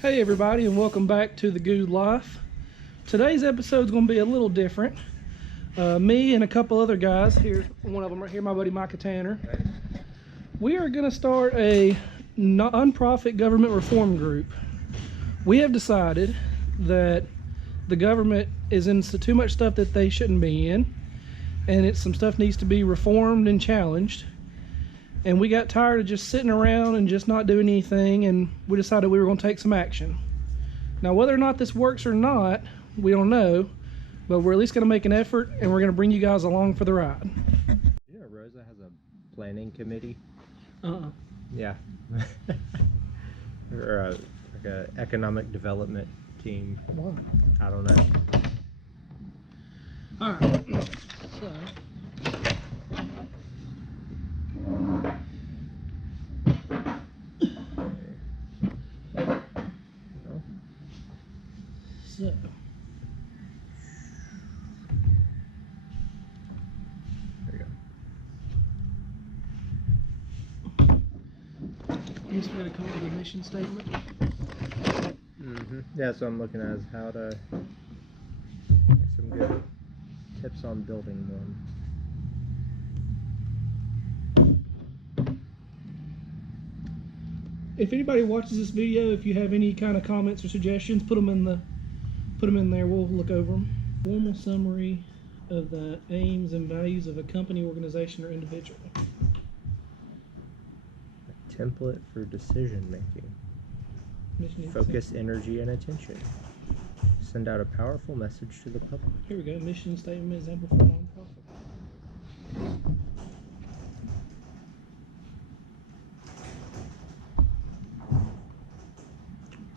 Hey everybody, and welcome back to the Good Life. Today's episode is going to be a little different. Me and a couple other guys, here's one of them right here, my buddy Micah Tanner. We are going to start a non-profit government reform group. We have decided that the government is into too much stuff that they shouldn't be in, and some stuff needs to be reformed and challenged. And we got tired of just sitting around and just not doing anything, and we decided we were going to take some action. Now, whether or not this works or not, we don't know, but we're at least going to make an effort, and we're going to bring you guys along for the ride. You know, Rosa has a planning committee. Yeah. Or like a economic development team. Wow. I don't know. All right. So. There you go. You just got to come up with a mission statement. Yeah, so I'm looking at is how to make some good tips on building one. If anybody watches this video, if you have any kind of comments or suggestions, put them in there. We'll look over them. Formal summary of the aims and values of a company, organization, or individual. A template for decision making. Mission Focus energy and attention. Send out a powerful message to the public. Here we go. Mission statement example for nonprofit.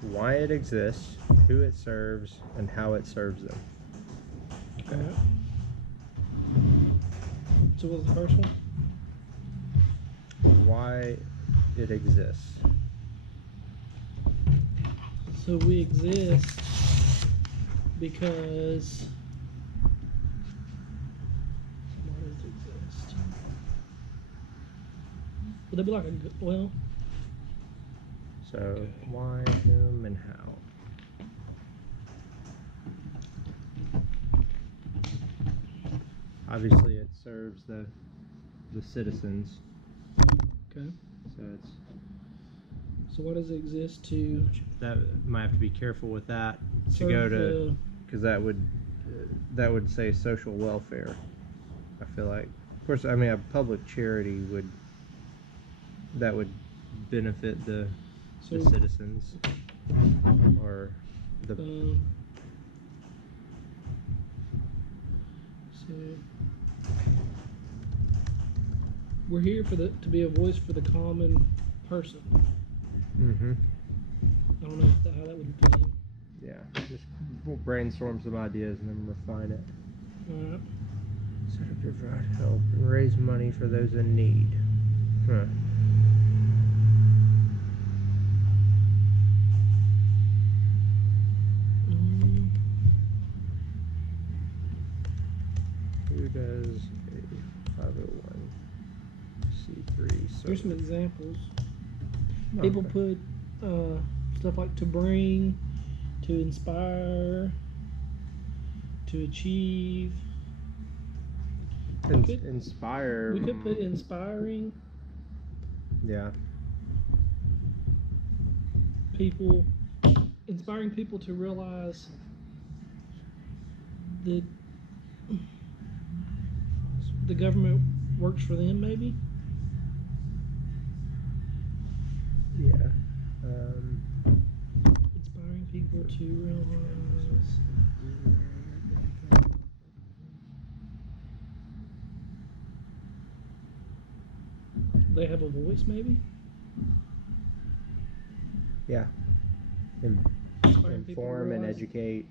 Why it exists, who it serves, and how it serves them. Okay. All right. So what was the first one? Why it exists. So we exist because why does it exist? Would that be like a well? So why, whom, and how. Obviously, it serves the citizens. Okay. So it's So why does it exist to that might have to be careful with that to serve go to because that would say social welfare. I feel like, of course, I mean a public charity would benefit the citizens or the so we're here to be a voice for the common person. I don't know how that would fit in. Yeah, just we'll brainstorm some ideas and then refine it. Alright. So to provide help and raise money for those in need. Huh. Who does a 501c3? Here's some examples. People put stuff like to bring, to inspire, to achieve. Inspire. We could put inspiring. Yeah. People, inspiring people to realize that the government works for them, maybe. Yeah. Inspiring people to realize they have a voice, maybe. Yeah. Inspiring people to Inform and realize- educate.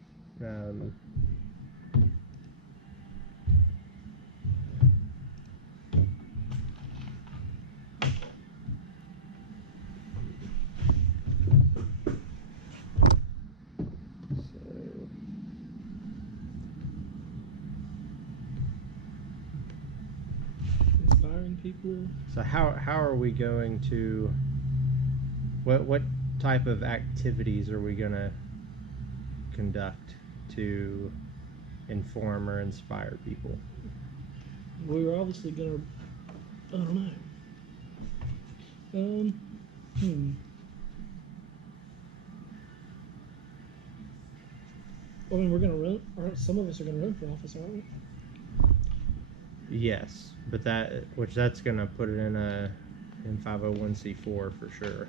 Inspiring people. So how are we going to what type of activities are we gonna conduct to inform or inspire people? We were obviously gonna. I don't know. I mean, we're gonna run. Some of us are gonna run for office, aren't we? Yes, but that's gonna put it in 501c4 for sure.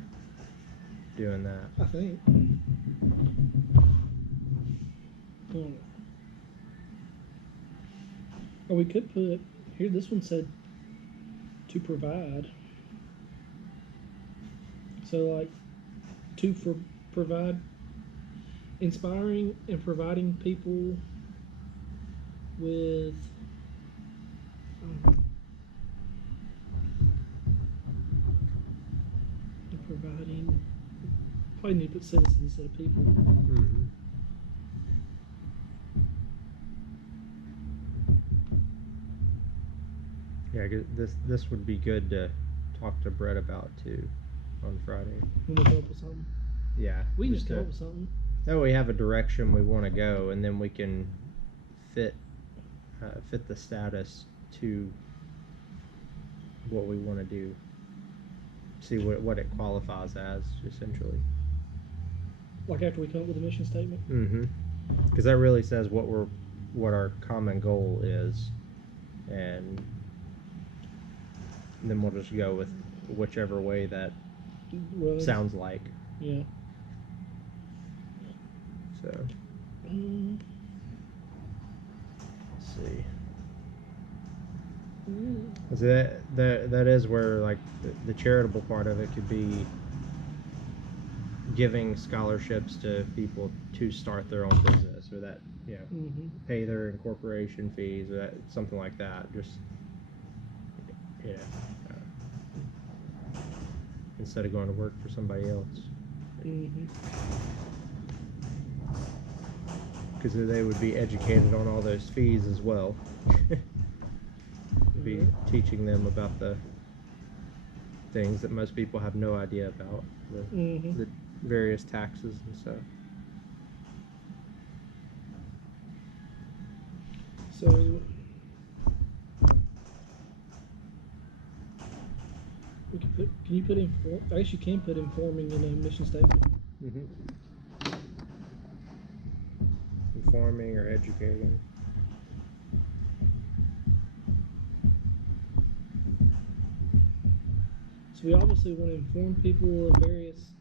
Doing that. I think. Or we could put here. This one said to provide. So like provide, inspiring and providing people with. Providing. Probably need to put citizens instead of people. Mm-hmm. Yeah, this would be good to talk to Brett about too on Friday. When we come up with something. Yeah. We can just come up with something. That way we have a direction we want to go, and then we can fit the status to what we want to do. See what it qualifies as, essentially. Like after we come up with a mission statement. Mm-hmm. Because that really says what our common goal is, and then we'll just go with whichever way that sounds like. Yeah. So. Let's see. So that is where like the charitable part of it could be giving scholarships to people to start their own business, or that pay their incorporation fees, or that something like that. Just instead of going to work for somebody else. Because they would be educated on all those fees as well. Be teaching them about the things that most people have no idea about, the various taxes and stuff. So we can put. Can you put inform? I guess you can put informing in a mission statement. Informing or educating. So we obviously want to inform people of various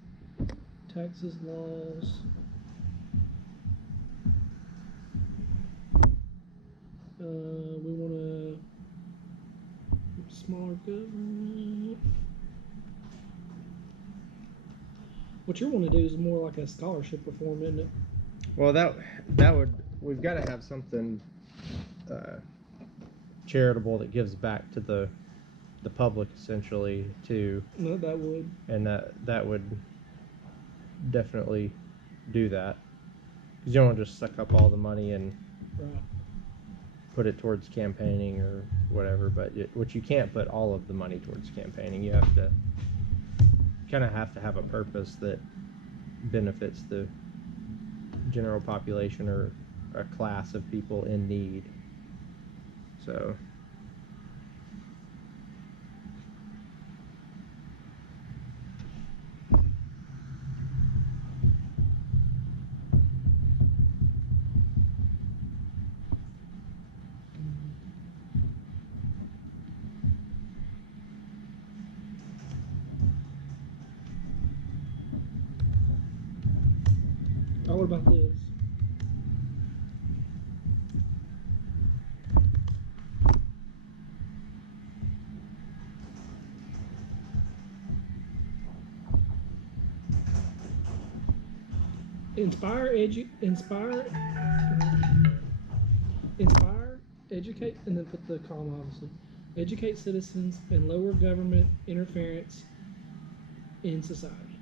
taxes, laws. We want to smaller government. What you want to do is more like a scholarship reform, isn't it? Well, that would, we've got to have something charitable that gives back to the public, essentially, too. No, that would. And that would definitely do that. Because you don't want to just suck up all the money and put it towards campaigning or whatever. But which you can't put all of the money towards campaigning. You have to kind of have a purpose that benefits the general population or a class of people in need. So. Oh, what about this? Inspire, educate, and then put the comma, obviously. Educate citizens and lower government interference in society.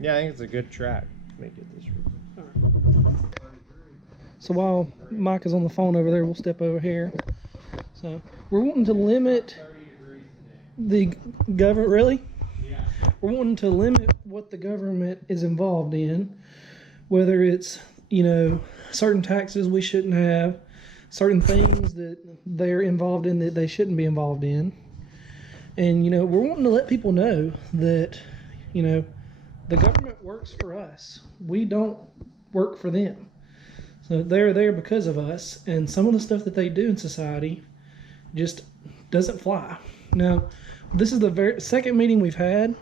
Yeah, I think it's a good track. Let me get this real quick. All right. So while Mike is on the phone over there, we'll step over here. So we're wanting to limit the government. Really? Yeah. We're wanting to limit what the government is involved in, whether it's, you know, certain taxes we shouldn't have, certain things that they're involved in that they shouldn't be involved in. And, you know, we're wanting to let people know that, you know, the government works for us. We don't work for them. So they're there because of us, and some of the stuff that they do in society just doesn't fly. Now, this is the second meeting we've had.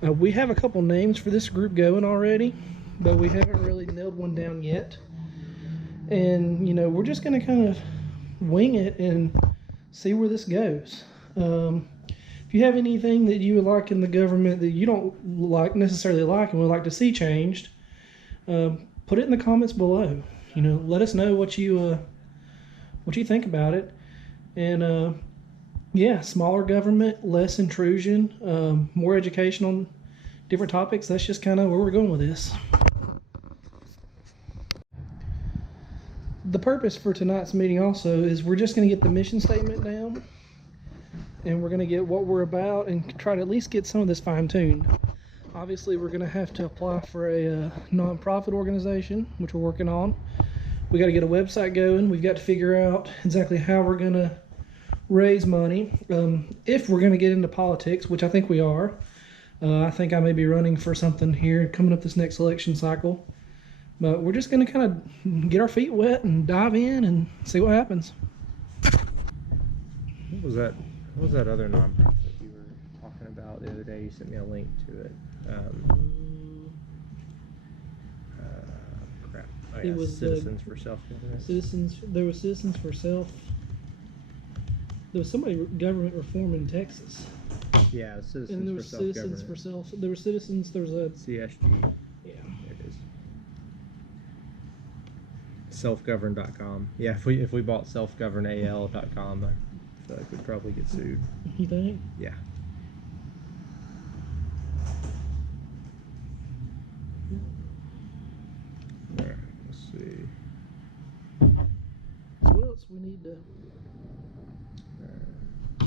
We have a couple names for this group going already, but we haven't really nailed one down yet. And, you know, we're just going to kind of wing it and see where this goes. If you have anything that you would like in the government that you don't necessarily like and would like to see changed, put it in the comments below. You know, let us know what you think about it. And yeah, smaller government, less intrusion, more education on different topics. That's just kind of where we're going with this. The purpose for tonight's meeting also is we're just going to get the mission statement down, and we're going to get what we're about and try to at least get some of this fine-tuned. Obviously, we're going to have to apply for a non-profit organization, which we're working on. We got to get a website going. We've got to figure out exactly how we're going to raise money. If we're going to get into politics, which I think we are. I think I may be running for something here coming up this next election cycle. But we're just going to kind of get our feet wet and dive in and see what happens. What was that other nonprofit you were talking about the other day? You sent me a link to it. Crap. Oh, yeah, It was Citizens for Self-Governance. There was Citizens for Self. There was somebody government reform in Texas. Yeah, Citizens And there for was Self-Governance. Citizens for Self. There were Citizens. There was a CSG. yeah. There it is. Selfgovern.com. Yeah, if we bought selfgovernal.com, I feel like we'd probably get sued. You think? Yeah. Alright, let's see. So what else we need to?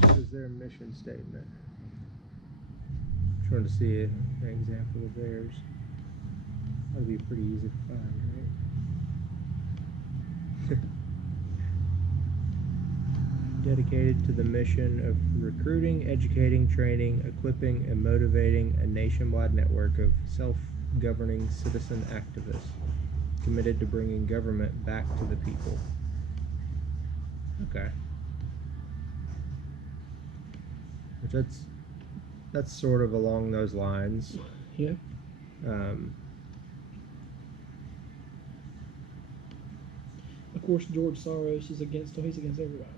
What is their mission statement? I'm trying to see an example of theirs. That'd be pretty easy to find, right? Dedicated to the mission of recruiting, educating, training, equipping, and motivating a nationwide network of self-governing citizen activists committed to bringing government back to the people. Okay. Which that's sort of along those lines. Yeah. Of course, George Soros is against. He's against everybody.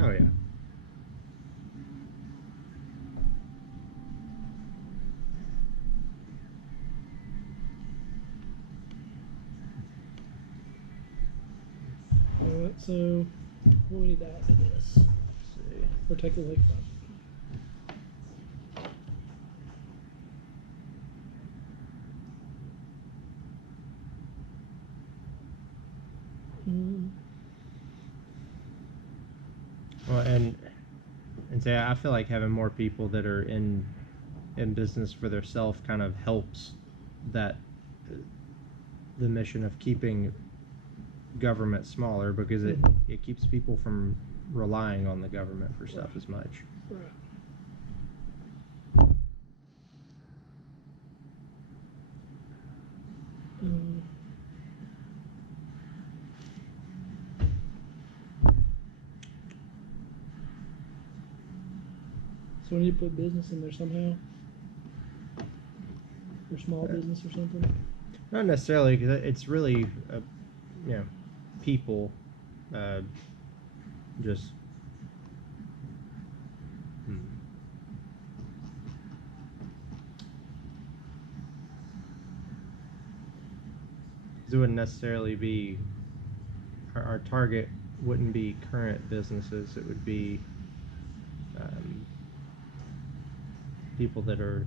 Oh yeah. Alright, so what do we need to add to this? Let's see. Or take away from it? Well, and say I feel like having more people that are in business for themselves kind of helps that the mission of keeping government smaller, because it keeps people from relying on the government for stuff as much. Right. So we need to put business in there somehow? Or small business or something? Not necessarily, because it's really, people, just. It wouldn't necessarily be, our target wouldn't be current businesses, it would be people that are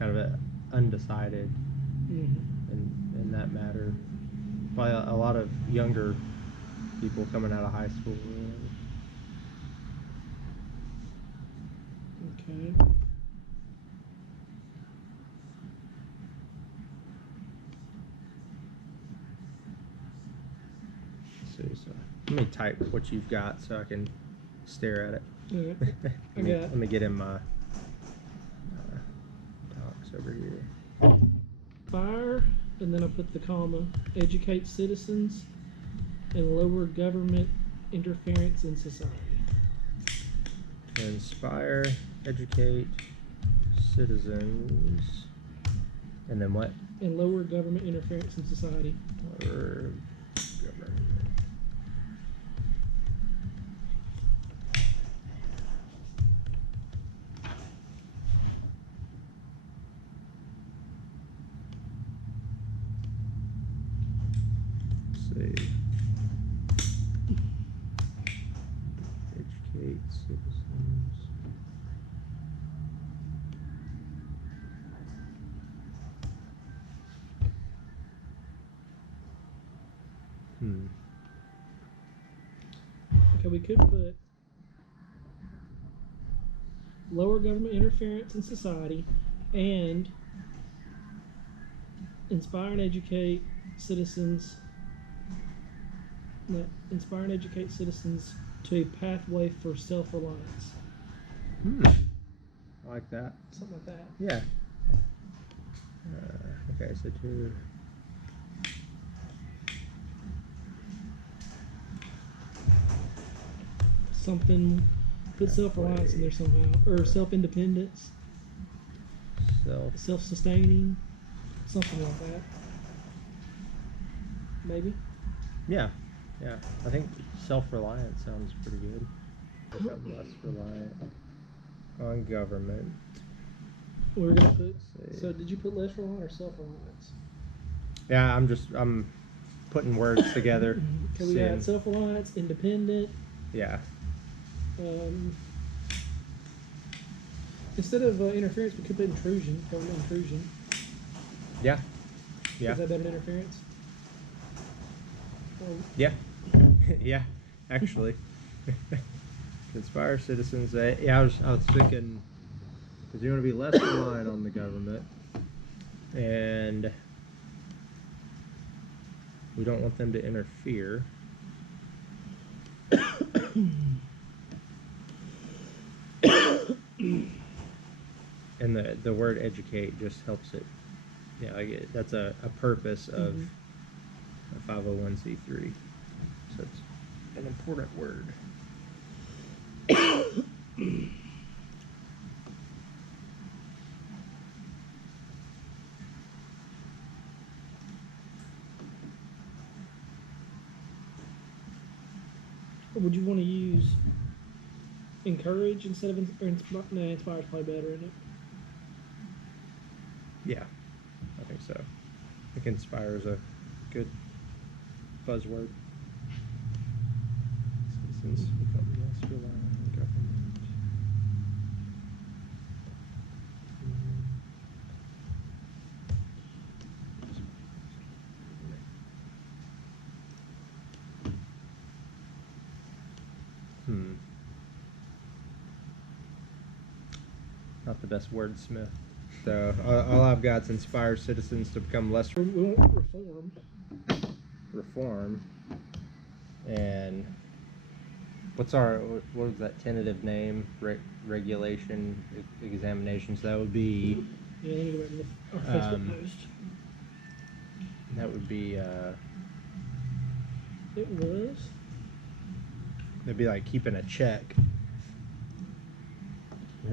kind of undecided in that matter. Probably a lot of younger people coming out of high school. Okay. see. So let me type what you've got so I can stare at it. All right. I Let got me get in my docs over here. fire, and then I put the comma, educate citizens, and lower government interference in society. To inspire, educate citizens, and then what? And lower government interference in society. Or government. Let's see. Educate citizens. Okay, we could put lower government interference in society and inspire and educate citizens. No, inspire and educate citizens to a pathway for self-reliance. I like that. Something like that. Yeah. Okay, so to Something, put self-reliance in there somehow, or self-independence, self-sustaining, something like that. Maybe. Yeah. I think self-reliant sounds pretty good. Become less reliant on government. We're gonna put. Let's see. So, did you put less reliant or self-reliance? Yeah, I'm putting words together. Okay, we got self-reliance, independent. Yeah. Instead of interference, we could put intrusion. Government intrusion. Yeah. Is that better than interference? Yeah. Yeah. Actually, inspire citizens. I was thinking, because you want to be less reliant on the government, and we don't want them to interfere. And the word educate just helps it. Yeah, that's a purpose of a 501c3. So it's an important word. Or would you want to use encourage instead of inspire? No, inspire's probably better, isn't it? Yeah, I think so. I think inspire is a good buzzword. Citizens become less reliant on government. Not the best wordsmith. So all I've got is inspire citizens to become less We want reform. And what was that tentative name? Regulation examinations. That would be. Yeah, let me go back to our Facebook post. That would be. It was. It'd be like keeping a check.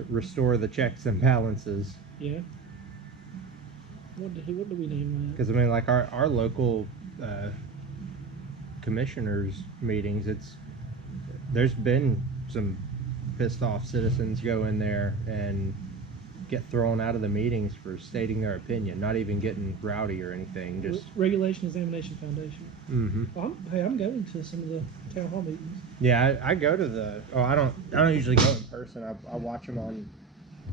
Restore the checks and balances. Yeah. What do we name that? Because I mean, like our local commissioners meetings, there's been some pissed off citizens go in there and get thrown out of the meetings for stating their opinion, not even getting rowdy or anything. Just Regulation Examination Foundation. Mm-hmm. Well, I'm going to some of the town hall meetings. Yeah, I go to the. Oh, I don't usually go in person. I watch them on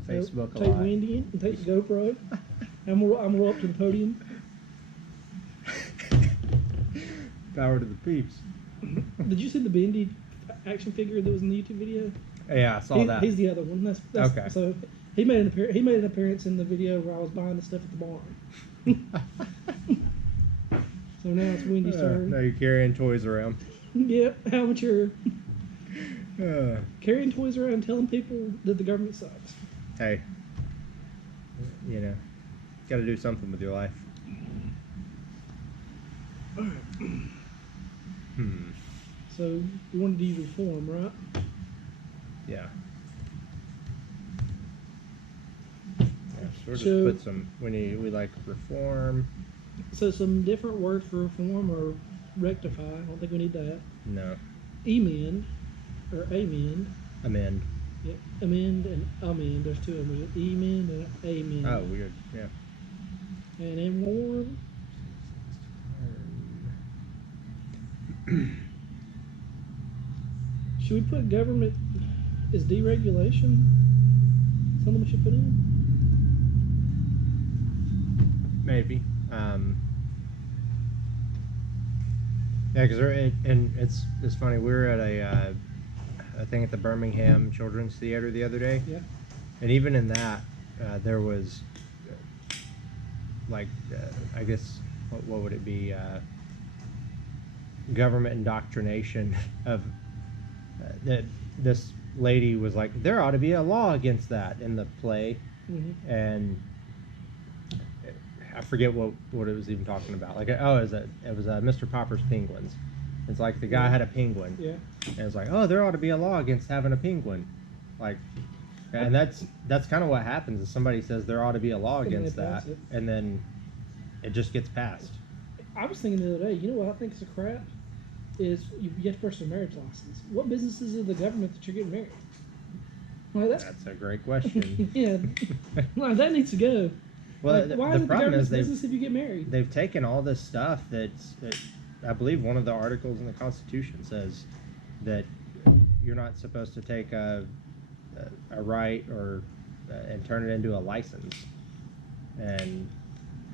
Facebook a take lot. Wendy and take the GoPro. I'm roll up to the podium. Power to the peeps. Did you see the Bendy action figure that was in the YouTube video? Yeah, I saw that. He's the other one. That's okay. So he made an appearance in the video where I was buying the stuff at the barn. So now it's Wendy's turn. Now you're carrying toys around. Yep, how mature. Uh, Carrying toys around telling people that the government sucks. hey, you know, got to do something with your life. Hmm. So you wanted to use reform, right? Yeah. Yeah, so we'll just So- put some. We like reform. So some different words for reform or rectify. I don't think we need that. No, Amend or amend. amend. Yep. Amend and amend. There's two of them. There's amend and amend. Oh, weird. Yeah. And then more. Should we put government as deregulation? Something we should put in? Maybe. Yeah, because and it's funny. We were at a thing at the Birmingham Children's Theater the other day. Yeah. And even in that, there was I guess what would it be? Government indoctrination of that. This lady was like, there ought to be a law against that in the play, Mm-hmm. and I forget what it was even talking about. Like, oh, it was Mr. Popper's Penguins. It's like the guy Yeah. had a penguin, Yeah. and it's like, oh, there ought to be a law against having a penguin, like, and that's kind of what happens is somebody says there ought to be a law And they against that, pass it. and then it just gets passed. I was thinking the other day, you know what I think is a crap? Is you get first a marriage license. What businesses of the government that you're getting married? Well, That's a great question. yeah, like, that needs to go. Well, Like, why the is it the problem government's is business if you get married? they've taken all this stuff I believe one of the articles in the Constitution says that you're not supposed to take a right or and turn it into a license. And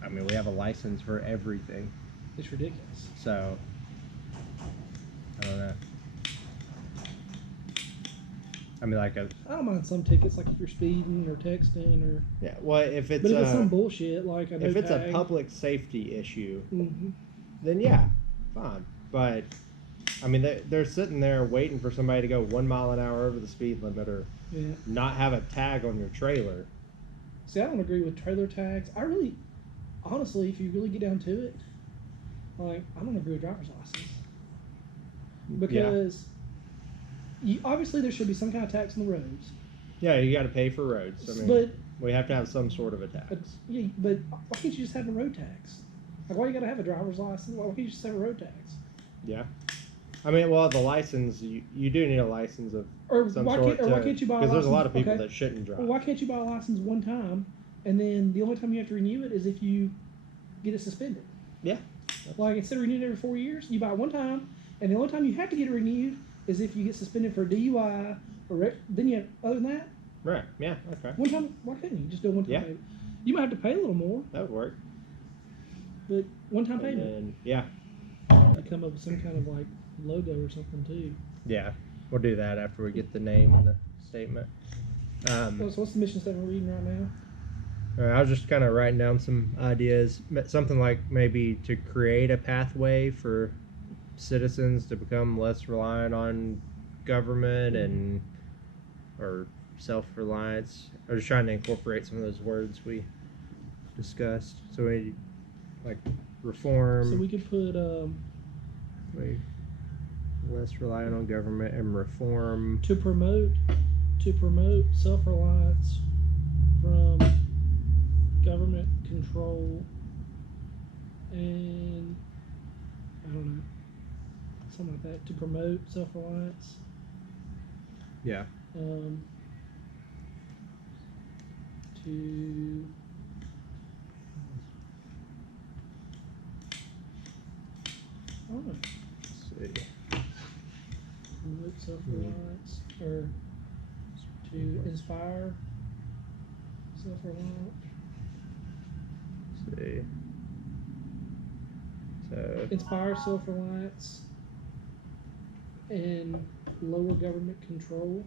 I mean, we have a license for everything, It's ridiculous. so I don't know. I mean, like I don't mind some tickets, like if you're speeding or texting or. yeah. Well, if it's But if it's some bullshit like a if no it's a tag, public safety issue, Mhm. then yeah, fine. But I mean, they're sitting there waiting for somebody to go 1 mile an hour over the speed limit or Yeah. not have a tag on your trailer. See, I don't agree with trailer tags. I really, honestly, if you really get down to it, like I don't agree with driver's license because you obviously there should be some kind of tax on the roads. Yeah, you got to pay for roads. I mean, But we have to have some sort of a tax. yeah, but why can't you just have a road tax? Like, why you gotta have a driver's license? Why can't you just have a road tax? Yeah. I mean, well, the license you do need a license of Or some why sort can't, or why can't you buy a because license? there's a lot of people okay. that shouldn't drive. Well, why can't you buy a license one time, and then the only time you have to renew it is if you get it suspended? Yeah. Like instead of renewing it every 4 years, you buy it one time, and the only time you have to get it renewed is if you get suspended for DUI or then you have, other than that, Right. Yeah. Okay. one time. Why couldn't you just do it one time? Yeah. Payment? You might have to pay a little more, That would work. but one time And payment. then, yeah. You come up with some kind of like logo or something too. Yeah. We'll do that after we get the name and the statement. So what's the mission statement we're reading right now? I was just kind of writing down some ideas, something like maybe to create a pathway for citizens to become less reliant on government and or self-reliance. I was just trying to incorporate some of those words we discussed. So we like reform, So we could put like, less reliant on government, and reform. to promote self-reliance from government control and I don't know, something like that, to promote self-reliance, Yeah. to I don't know, Let's see. promote self-reliance or to inspire self-reliance, Let's see. So inspire self-reliance and lower government control.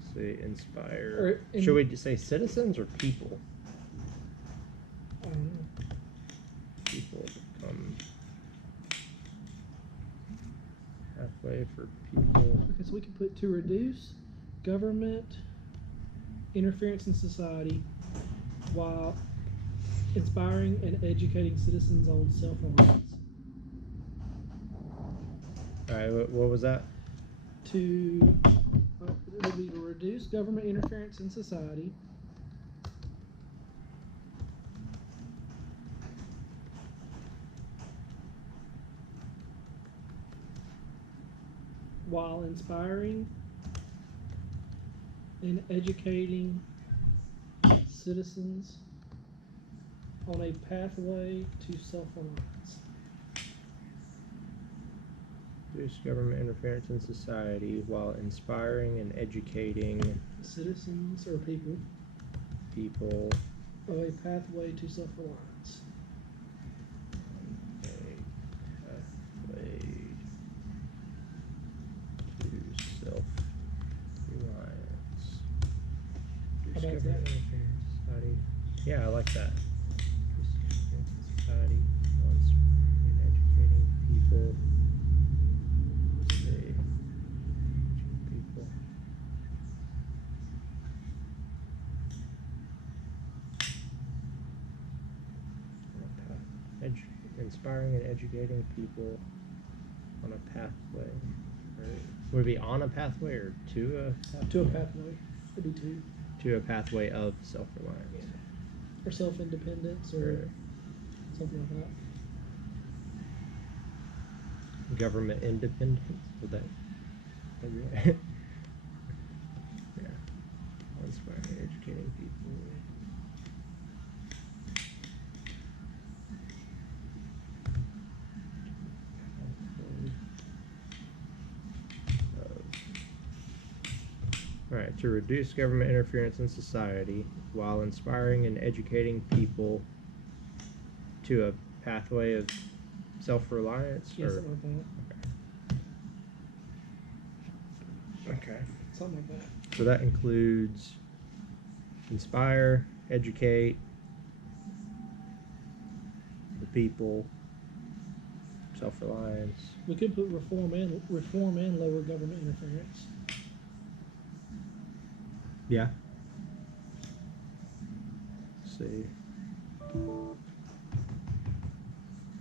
let's see, inspire. Or Should we just say citizens or people? I don't know. People become for people. Okay, so we can put to reduce government interference in society while inspiring and educating citizens on self-reliance. All right, what was that? It would be to reduce government interference in society while inspiring and educating citizens on a pathway to self-reliance. Reduce government interference in society while inspiring and educating Citizens or people people of a pathway to self-reliance. on a pathway to self-reliance. Reduce How about government that? interference in society. Yeah, I like that. Reduce interference in society while inspiring and educating people. People. Inspiring and educating people on a pathway. Would it be on a pathway or to a pathway? To a pathway. It'd be two. To a pathway of self-reliance. Yeah. Or self-independence or something like that. Government independence? Would that be right? Yeah. Inspiring and educating people. Alright, to reduce government interference in society while inspiring and educating people to a pathway of self-reliance? Yeah, or something like that. Okay. Something like that. So that includes inspire, educate the people, self-reliance. We could put reform and lower government interference. Yeah. Let's see.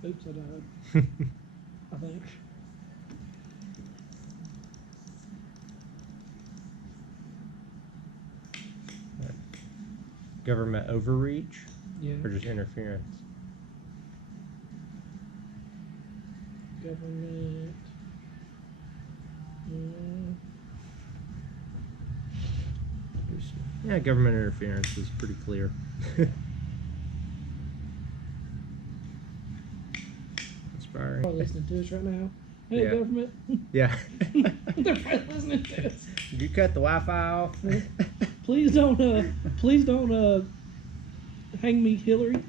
Oops, I died. I think. Government overreach Yeah. or just interference? Government. Yeah, government interference is pretty clear. Inspiring. Probably listening to us right now. Hey, Yeah. government. Yeah. They're probably listening to us. Did you cut the Wi-Fi off? Please don't hang me, Hillary.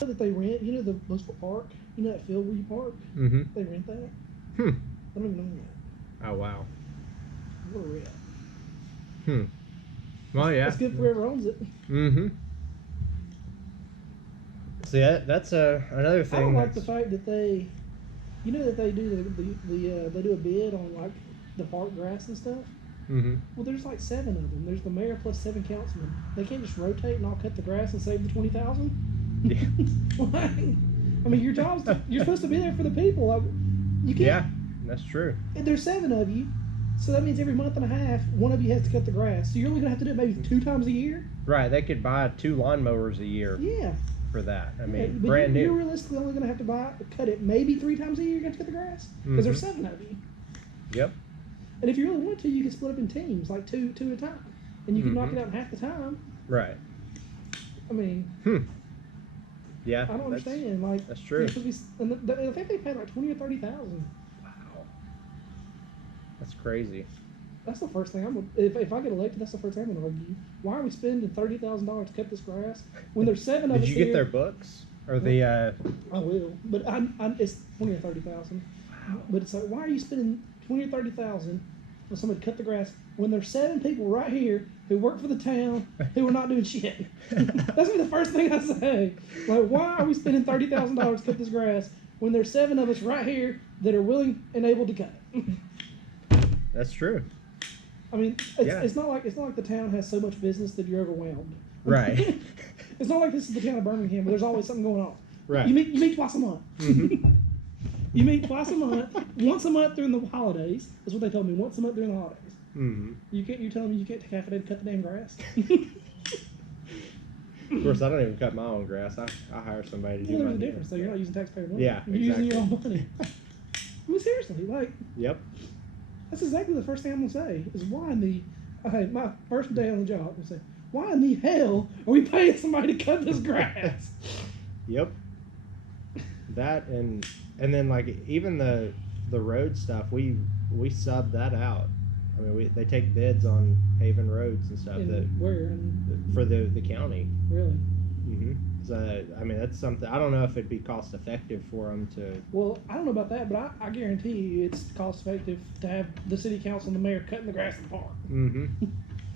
That they rent, you know, the Blissful Park, you know that field where you park? Mm-hmm. They rent that. Hmm. I don't even know that. Oh wow. What are we at? Hmm. Well, yeah. It's good for whoever owns it. Mm-hmm. See, that's another I thing. don't like the fact that they, you know, that they do they do a bid on like the park grass and stuff. Mm-hmm. Well, there's like 7 of them. There's the mayor plus 7 councilmen. They can't just rotate and all cut the grass and save the 20,000. Yeah. Like, I mean, you're supposed to be there for the people. Like, you can't. Yeah, that's true. And there's 7 of you, so that means every month and a half, one of you has to cut the grass. So you're only gonna have to do it maybe 2 times a year. Right, they could buy 2 lawnmowers a year Yeah. for that. I mean, Yeah, but brand you're new. realistically only gonna have to cut it maybe 3 times a year. You're gonna have to cut the grass because there's Mhm. 7 of you. Yep. And if you really want to, you can split up in teams, like two at a time, and you can knock Mhm. it out in half the time. Right. I mean, Yeah. I don't understand. Like, that's true. you're supposed to be, and I think they paid like 20 or 30,000. Wow. That's crazy. That's the first thing if I get elected, that's the first thing I'm gonna argue. Why are we spending $30,000 to cut this grass when there's 7 of us Did you get here? their books or the? I will, but it's 20 or 30,000. But it's like, why are you spending 20 or 30,000 for somebody to cut the grass when there's 7 people right here who work for the town who are not doing shit? That's gonna be the first thing I say. Like, why are we spending $30,000 to cut this grass when there's 7 of us right here that are willing and able to cut it. That's true. I mean, Yeah. it's not like the town has so much business that you're overwhelmed. Right. It's not like this is the town of Birmingham where there's always something going on. Right. You meet twice a month. Mhm. You meet twice a month, once a month during the holidays. That's what they told me. Once a month during the holidays. Mhm. You're telling me you can't take half a day to cut the damn grass? Of course, I don't even cut my own grass. I hire somebody to do Well, my there's a difference. So you're not using taxpayer money. Yeah, You're using your own exactly. money. I mean, seriously, like, Yep. that's exactly the first thing I'm gonna say is why in the my first day on the job, I'm gonna say, why in the hell are we paying somebody to cut this grass? Yep. That and then like even the road stuff, we sub that out. I mean, they take bids on paving roads and stuff And where? And for the county. really? Mm-hmm. So I mean, that's something. I don't know if it'd be cost effective for them to. Well, I don't know about that, but I guarantee you it's cost effective to have the city council and the mayor cutting the grass in the park. Mm-hmm.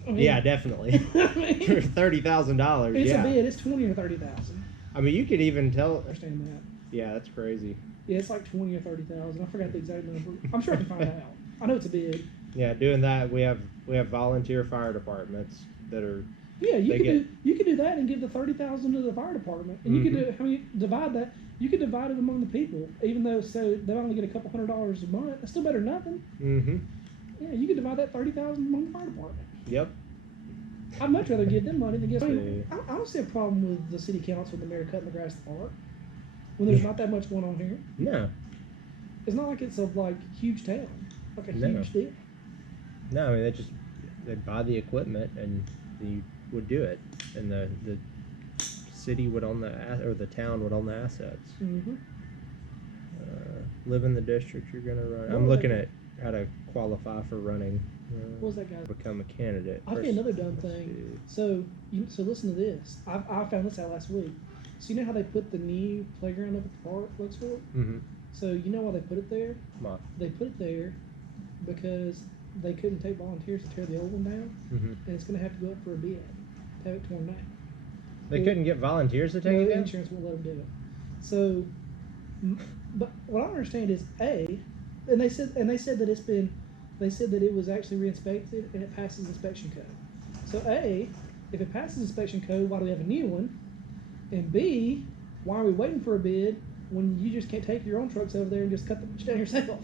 I mean, Yeah, definitely. I mean, For $30,000. it's Yeah. a bid. It's 20 or 30,000. I mean, you could even tell. Understand that? Yeah, that's crazy. Yeah, it's like 20 or 30,000. I forgot the exact number. I'm sure I can find out. I know it's a bid. Yeah, doing that, we have volunteer fire departments that are. Yeah, They you could do that and give the 30,000 to the fire department, and you could do. I mean, divide that. You could divide it among the people, even though they only get a couple $100 a month. That's still better than nothing. Mm-hmm. Yeah, you could divide that 30,000 among the fire department. Yep. I'd much rather give them money than give. I mean, See. I don't see a problem with the city council and the mayor cutting the grass in the park when there's not that much going on here. No. It's not like it's a huge town, like a No. huge deal. No, I mean they buy the equipment and you would do it, and the city would own or the town would own the assets. Mm-hmm. Live in the district you're gonna run. What I'm was looking that- at how to qualify for running. What was that guy? Become a candidate. I'll tell you another dumb thing. So listen to this. I found this out last week. So you know how they put the new playground up at the park, Lexford? Mm-hmm. So you know why they put it there? Why? They put it there because they couldn't take volunteers to tear the old one down, Mm-hmm. and it's going to have to go up for a bid to have it torn down. They Well, couldn't get volunteers to take No, it the down. insurance won't let them do it. So, but what I don't understand is and they said that they said that it was actually re-inspected and it passes inspection code. So if it passes inspection code, why do we have a new one? And B, why are we waiting for a bid when you just can't take your own trucks over there and just cut the bitch down yourself?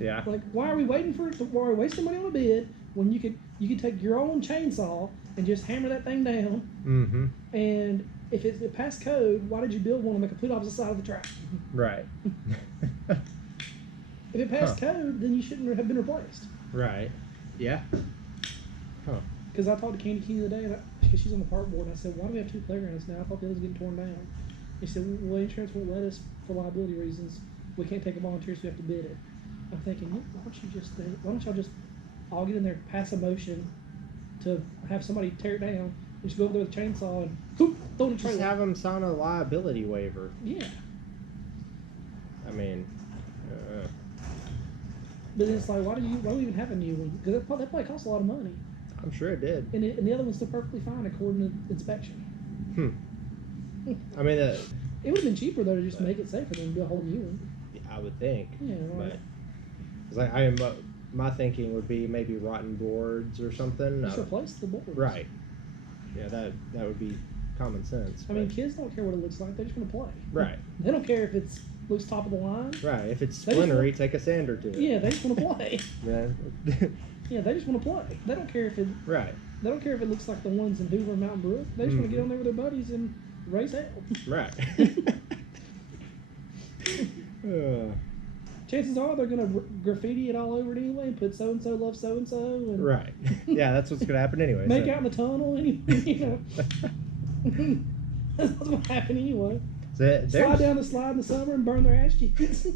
Yeah. Like, why are we waiting why are we wasting money on a bid when you could take your own chainsaw and just hammer that thing down? Mm-hmm. And if it passed code, why did you build one on the complete opposite side of the track? Right. If it passed code, then you shouldn't have been replaced. Right. Yeah. Huh. Because I talked to Candy Key the other day, because she's on the park board, and I said, why do we have 2 playgrounds now? I thought the other's getting torn down. He said, well, insurance won't let us for liability reasons. We can't take a volunteer, so we have to bid it. I'm thinking, why don't y'all just all get in there, pass a motion to have somebody tear it down, and just go over there with a chainsaw and whoop, throw it in the Just trailer. have them sign a liability waiver. Yeah. I mean, But then it's like, why do we even have a new one? Because that probably costs a lot of money. I'm sure it did. And the other one's still perfectly fine according to inspection. I mean, It would have been cheaper though to just make it safer than do a whole new one. I would think. Yeah, right. But it's like my thinking would be maybe rotten boards or something. Just replace the boards. Right. Yeah, that would be common sense. I mean, but- kids don't care what it looks like; they just want to play. Right. They don't care if it looks top of the line. Right. If it's They just splintery, take a sander to it. Yeah, they just want to play. Yeah. Yeah, they just want to play. They don't care if it. Right. They don't care if it looks like the ones in Hoover and Mountain Brook. They just want to get on there with their buddies and raise hell. Right. Chances are they're gonna graffiti it all over it anyway and put so and so loves so and so and Right. Yeah, that's what's gonna happen anyway. make so. out in the tunnel anyway. You know, that's what's gonna happen anyway. So Slide there's- down the slide in the summer and burn their ass cheeks.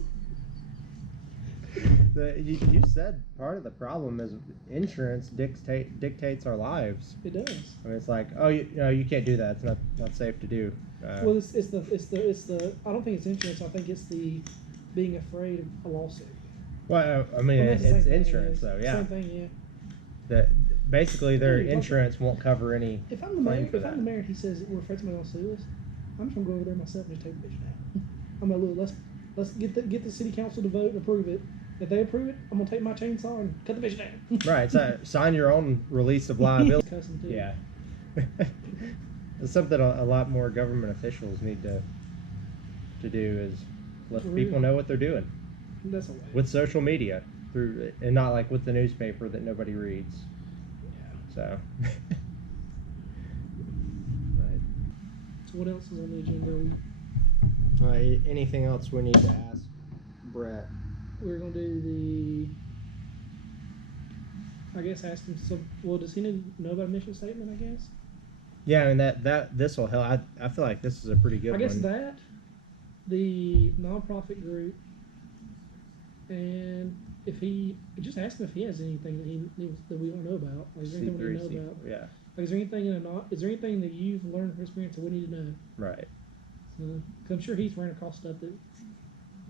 you said part of the problem is insurance dictates our lives. It does. I mean, it's like, oh, you can't do that. It's not safe to do. Well, it's the I don't think it's insurance. I think it's the being afraid of a lawsuit. Well, I mean, Well, that's the it's same thing, insurance, yeah. though. Yeah. Same thing, yeah. That basically their Yeah, you're insurance won't cover any. If I'm the mayor, claim for if I'm that. the mayor, and he says we're afraid somebody's gonna sue us, I'm just gonna go over there myself and just take the bitch down. I'm gonna look. Let's get the city council to vote and approve it. If they approve it, I'm gonna take my chainsaw and cut the fish down. Right. So sign your own release of liability. Cussing too. Yeah. It's something a lot more government officials need to do is let For people real. know what they're doing That's a way. with social media through, and not like with the newspaper that nobody reads. Yeah. So. So what else is on the agenda? Anything else we need to ask Brett? We're gonna do I guess ask him some. Well, does he know about a mission statement? I guess. Yeah, I mean that this will help. I feel like this is a pretty good I guess one. that the nonprofit group, and if he just ask him if he has anything that he needs that we don't know about. Like, is there anything we need to know about? Yeah. Like, is there anything is there anything that you've learned from experience that we need to know? Right. So, 'cause I'm sure he's running across stuff that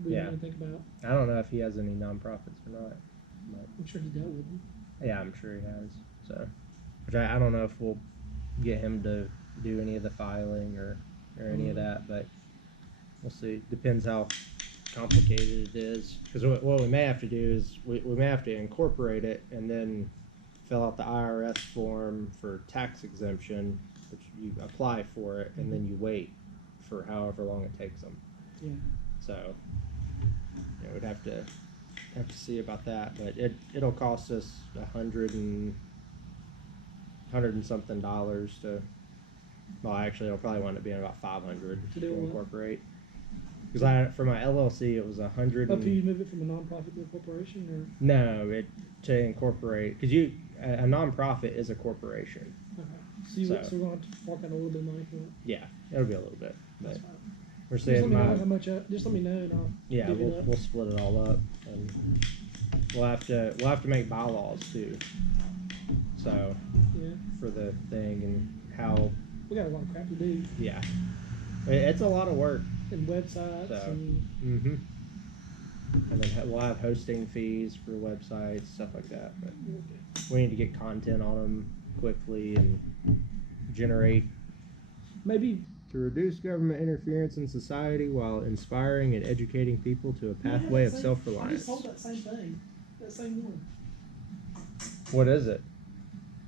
we Yeah. didn't even think about. I don't know if he has any nonprofits or not. But I'm sure he dealt with them. yeah, I'm sure he has. So, which I don't know if we'll get him to do any of the filing or any of that, but we'll see. Depends how complicated it is. Because what we may have to do is we may have to incorporate it and then fill out the IRS form for tax exemption, which you apply for it and then you wait for however long it takes them. Yeah. So, we'd have to see about that, but it'll cost us $100 and something dollars to. Well, actually, it'll probably wind up being about $500 To do to what? incorporate. Because for my LLC, it was $100. Up to you move it from a nonprofit to a corporation, or No, to incorporate, because a nonprofit is a corporation. okay. So we're gonna have to fork out a little bit of money for it. Yeah, it'll be a little bit, but That's fine. we're Just let saying me know how much. Just let me know, and I'll. yeah, divvy it up. we'll split it all up, and we'll have to make bylaws too. So Yeah. for the thing and how, We got a lot of crap to do, yeah, it's a lot of work. and websites, So. and Mm-hmm. And then we'll have hosting fees for websites, stuff like that. But we need to get content on them quickly and generate maybe. to reduce government interference in society while inspiring and educating people to a pathway of I self-reliance. just told that same thing. That same one. What is it?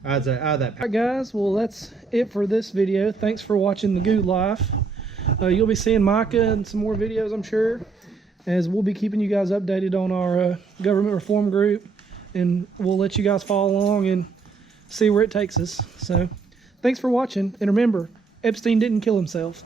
That. Alright guys, well that's it for this video. Thanks for watching the Good Life. You'll be seeing Micah and some more videos, I'm sure, as we'll be keeping you guys updated on our government reform group, and we'll let you guys follow along and see where it takes us. So thanks for watching, and remember, Epstein didn't kill himself.